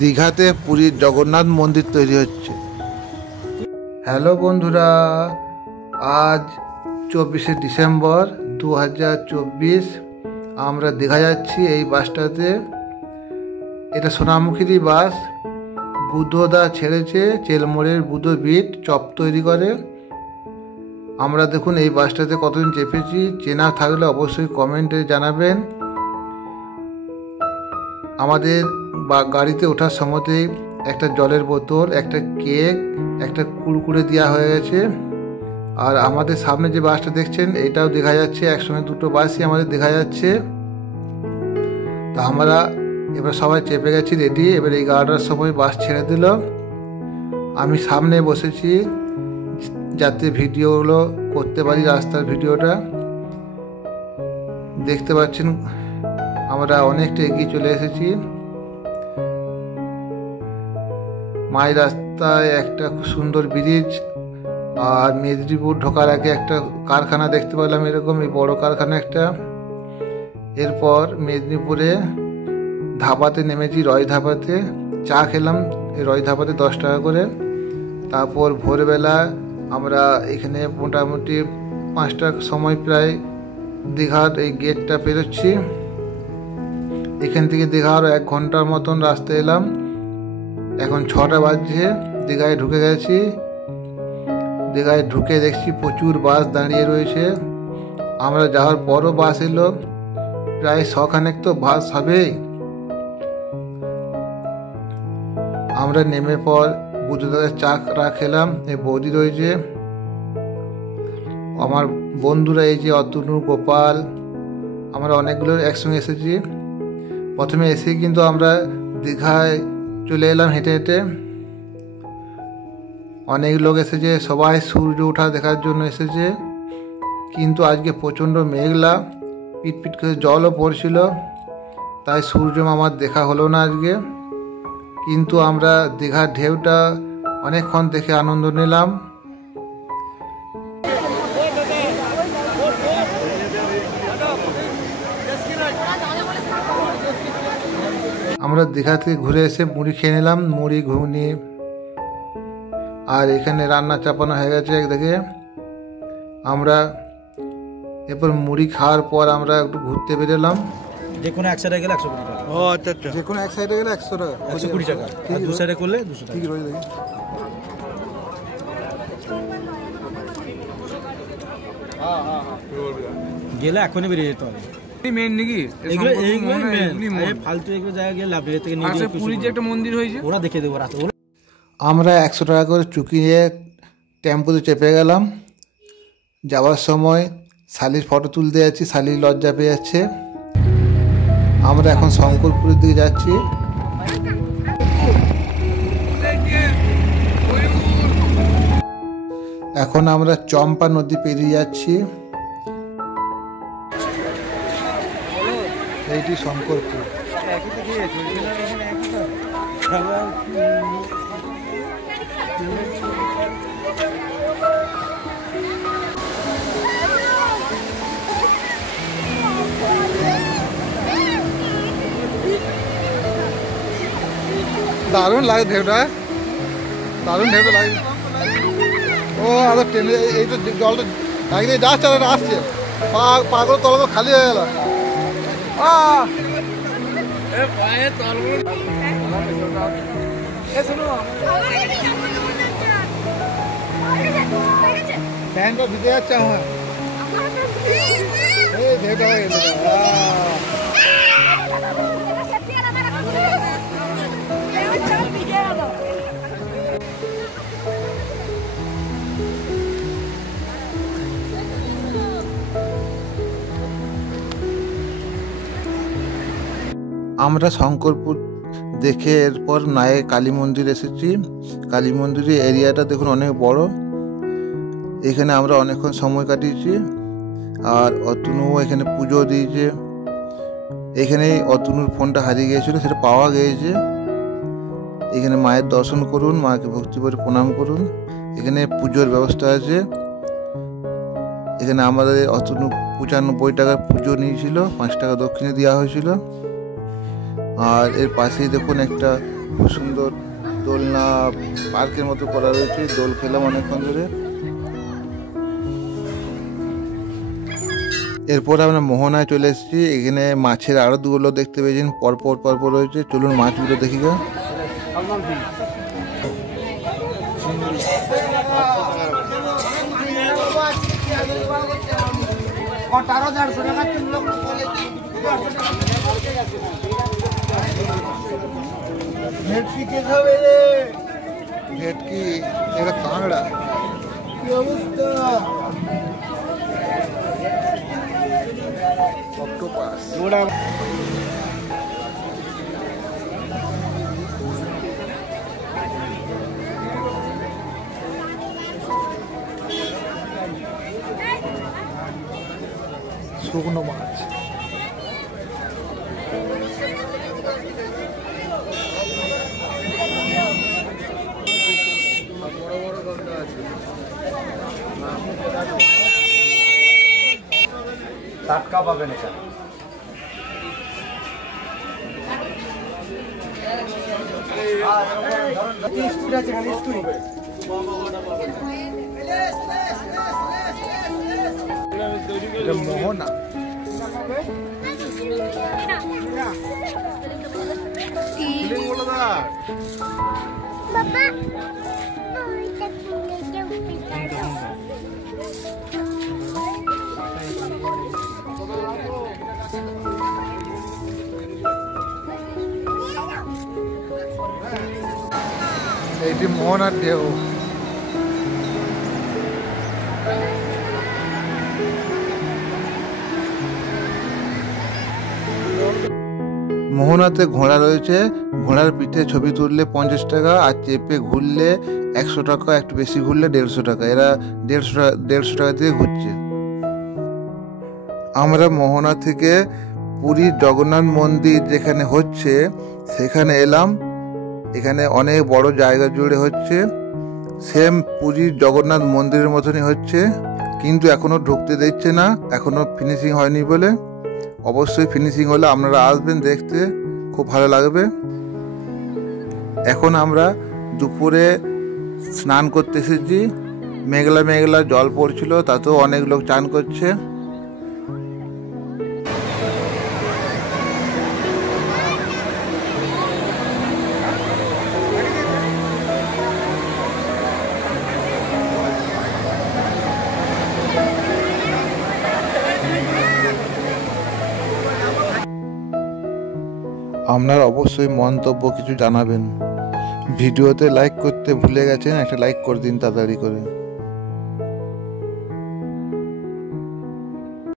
দীঘাতে পুরীর জগন্নাথ মন্দির তৈরি হচ্ছে। হ্যালো বন্ধুরা, আজ 24শে ডিসেম্বর 2024। আমরা দীঘা যাচ্ছি এই বাসটাতে। এটা সোনামুখীরই বাস। বুদ্ধদা ছেড়েছে চেলমোড়ের বুদ্ধ বিট চপ তৈরি করে। আমরা দেখুন এই বাসটাতে কতদিন চেপেছি। চেনা থাকলে অবশ্যই কমেন্টে জানাবেন। আমাদের গাড়িতে ওঠার সময়তেই একটা জলের বোতল, একটা কেক, একটা কুড়কুড়ে দেওয়া হয়ে গেছে। আর আমাদের সামনে যে বাসটা দেখছেন এটাও দেখা যাচ্ছে, একসঙ্গে দুটো বাসই আমাদের দেখা যাচ্ছে। তা আমরা এবার সবাই চেপে গেছি, রেডি। এবার 11টার সময় বাস ছেড়ে দিল। আমি সামনে বসেছি যাতে ভিডিওগুলো করতে পারি, রাস্তার ভিডিওটা। দেখতে পাচ্ছেন আমরা অনেকটা এগিয়ে চলে এসেছি। মাই রাস্তায় একটা খুব সুন্দর ব্রিজ, আর মেদিনীপুর ঢোকার আগে একটা কারখানা দেখতে পেলাম, এরকম এই বড় কারখানা একটা। এরপর মেদিনীপুরে ধাবাতে নেমেছি, রয় ধাবাতে চা খেলাম। এই রয় ধাবাতে 10 টাকা করে। তারপর ভোরবেলা আমরা এখানে মোটামুটি 5টার সময় প্রায় দীঘার এই গেটটা পেরোচ্ছি। এখান থেকে দীঘা আরও 1 ঘন্টার মতন রাস্তা এলাম। এখন 6টা বাজছে। দীঘায় ঢুকে গেছি। দীঘায় ঢুকে দেখছি প্রচুর বাস দাঁড়িয়ে রয়েছে। আমরা যাওয়ার পরও বাস এলো, প্রায় 100খানেক তো বাস হবেই। আমরা নেমে পর বুদ্ধদাদের চা খেলাম। এই বৌদি রয়েছে, আমার বন্ধুরা এই যে অতনু, গোপাল, আমরা অনেকগুলো একসঙ্গে এসেছি। প্রথমে এসে কিন্তু আমরা দীঘায় চলে এলাম হেঁটে হেঁটে। অনেক লোক এসেছে, সবাই সূর্য ওঠা দেখার জন্য এসেছে। কিন্তু আজকে প্রচণ্ড মেঘলা, পিটপিট করে জলও পড়ছিল, তাই সূর্য মামার দেখা হলো না আজকে। কিন্তু আমরা দীঘার ঢেউটা অনেকক্ষণ দেখে আনন্দ নিলাম। আমরা দীঘা থেকে ঘুরে এসে মুড়ি খেয়ে নিলাম, মুড়ি ঘুগনি। আর এখানে রান্না চাপানো হয়ে গেছে একদিকে। আমরা এরপর মুড়ি খাওয়ার পর আমরা একটু ঘুরতে বেরোলাম। যে কোনো এক সাইডে গেলে 120 টাকা। ও আচ্ছা আচ্ছা, যে কোনো এক সাইডে গেলে 100 টাকা, 120 টাকা। আর দু সাইডে করলে 200 টাকা। ঠিক রয়েছে দেখি। গেলে এখনই বেরিয়ে যেতে হবে। মেন নাকি এগুলো ফালতু এগুলো জায়গা গেলে লাভ থেকে নিয়ে আচ্ছা, পুরীর যে একটা মন্দির হয়েছে ওরা দেখে দেবো রাতে। আমরা 100 টাকা করে চুকিয়ে টেম্পোতে চেপে গেলাম। যাওয়ার সময় শালির ফটো তুলতে যাচ্ছি, শালির লজ্জা পেয়ে যাচ্ছে। আমরা এখন শঙ্করপুরের দিকে যাচ্ছি। এখন আমরা চম্পা নদী পেরিয়ে যাচ্ছি। এইটি শঙ্করপুর। দারুণ লাগে ঢেউটা, দারুণ ঢেউটা লাগে। ও আবার ট্রেনে এই তো জলটা লাগিয়ে যাচ্ছে, আসছে, পাগল তল খালি হয়ে গেল। প্যান্টটা ভিজে যাচ্ছে আমার। এই ঢেউটা হয়ে গেল। আমরা শঙ্করপুর দেখে এরপর নায়ে কালী মন্দির এসেছি। কালী মন্দিরের এরিয়াটা দেখুন অনেক বড়। এখানে আমরা অনেকক্ষণ সময় কাটিয়েছি। আর অতনু এখানে পুজো দিয়েছে। এখানে অতনুর ফোনটা হারিয়ে গিয়েছিল, সেটা পাওয়া গিয়েছে। এখানে মায়ের দর্শন করুন, মাকে ভক্তি করে প্রণাম করুন। এখানে পুজোর ব্যবস্থা আছে। এখানে আমাদের অতনু 95 টাকার পুজো নিয়েছিল, 5 টাকা দক্ষিণে দেওয়া হয়েছিল। আর এর পাশেই দেখুন একটা খুব সুন্দর দোলনা পার্কের মতো করা রয়েছে। দোল খেলাম অনেকক্ষণ ধরে। এরপর আমরা মোহনায় চলে এসেছি। এখানে মাছের আড়তগুলো দেখতে পেয়েছেন, পরপর রয়েছে। চলুন মাছগুলো দেখি গা। ভেটকি, এটা কাঁকড়া, কি অবস্থা, অক্টোপাস, শুকনো মাছ। টাটকা পাবেন এখানে। মোহনা এইটি মোহনার ঢেউ। মোহনাতে ঘোড়া রয়েছে। ঘোড়ার পিঠে ছবি তুললে 50 টাকা, আর চেপে ঘুরলে 100 টাকা, একটু বেশি ঘুরলে 150 টাকা। এরা 150 টাকা দিয়ে ঘুরছে। আমরা মোহনা থেকে পুরীর জগন্নাথ মন্দির যেখানে হচ্ছে সেখানে এলাম। এখানে অনেক বড় জায়গা জুড়ে হচ্ছে, সেম পুরীর জগন্নাথ মন্দিরের মতনই হচ্ছে, কিন্তু এখনো ঢুকতে দিচ্ছে না, এখনো ফিনিশিং হয়নি বলে। অবশ্যই ফিনিশিং হলে আপনারা আসবেন দেখতে, খুব ভালো লাগবে। এখন আমরা দুপুরে স্নান করতে এসেছি। মেঘলা মেঘলা জল পড়ছিল, তাতেও অনেক লোক চান করছে। আপনারা অবশ্যই মন্তব্য কিছু জানাবেন। ভিডিওতে লাইক করতে ভুলে গেছেন, একটা লাইক করে দিন তাড়াতাড়ি করে।